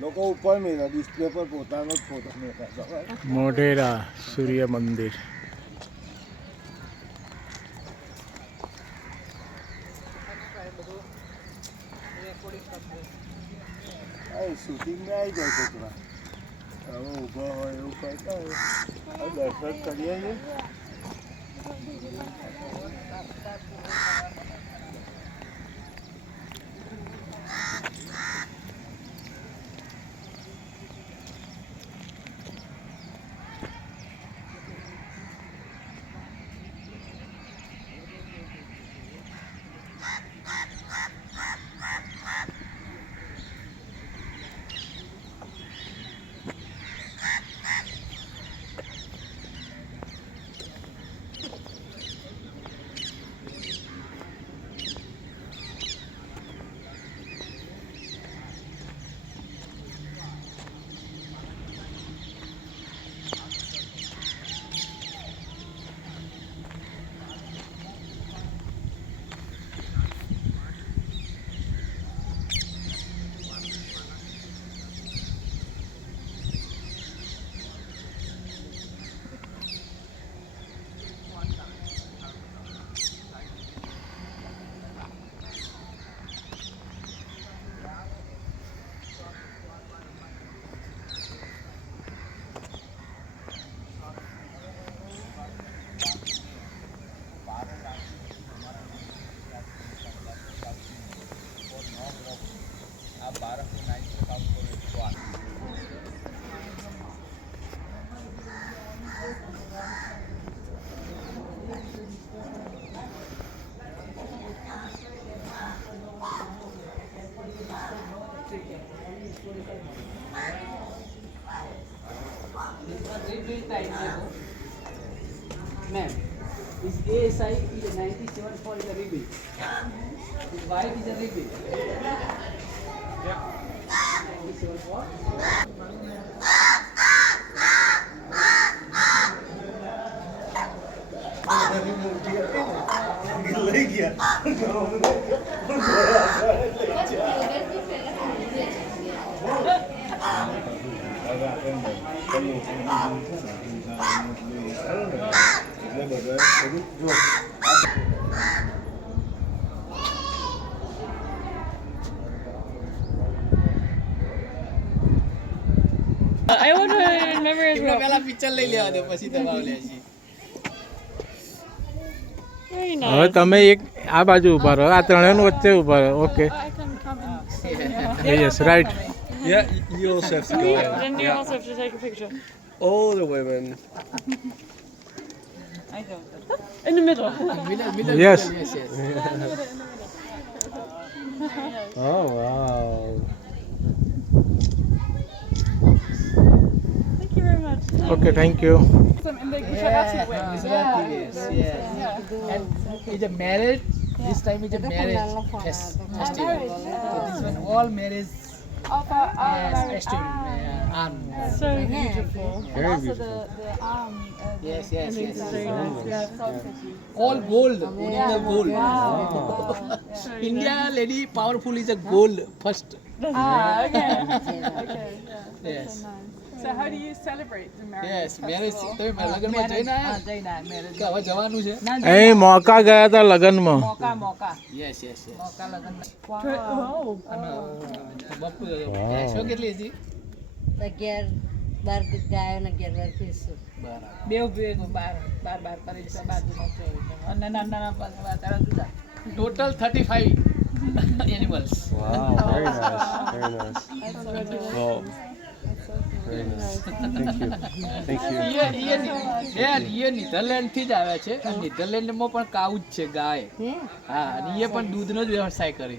લોકો ઉપર મેળવે ડિસ્પ્લે પર પોતાનો જ ફોટો મેળવે. મોઢેરા સૂર્ય મંદિર. શૂટિંગમાં આવી જાય છોકરા હવે ઊભા હોય એવું કરતા હોય દર્શન કરીએ છીએ. Ma'am, this A side is a 97 for the ribbon. This white is a ribbon. Yeah. 97 for. લઈ ગયા I want to remember as well. પહેલા પિક્ચર લઈ લેવા દો પછી દબાવ લેશી. Very હવે nice. તમે એક આ બાજુ ઉભા રહો આ ત્રણેયનું વચ્ચે ઉભા રહો okay I can come and yes right. Yeah, you also have to go. then you also have to take a picture. All the women. I don't. In the middle. Middle, Yes. yes, yes. Oh wow. Thank you very much. Okay thank you. Some in the Gujarati way. Gujarati, yes, yes. And it's a marriage. This time it's a marriage festival. So this one all marriage. Yes, festival. Arm. So beautiful. Very Also beautiful. the arm. Yes, yes, yes. Is very nice. All gold, original gold. So India lady powerful is a gold first. okay. Okay. Yeah. Yes. So how do you celebrate the marriage? Yes, marriage. તમે લગ્નમાં જઈને આયા? કે હવે જવાનું છે? અહીં મોકા ગયા હતા લગ્નમાં. Yes, yes, yes. Wow. અને બાપુ ભેંસો કેટલી હતી? 11-12 ગાયો ને 11 ભેંસો. Total 35 animals. Wow, very nice. Very nice. Wow. Very nice. Thank you. Thank you. એ નીધરલેન્ડ થી જ આવ્યા છે અને નીધરલેન્ડ માં પણ કાઉ જ છે ગાય. હા અને એ પણ દૂધનો જ વ્યવસાય કરે.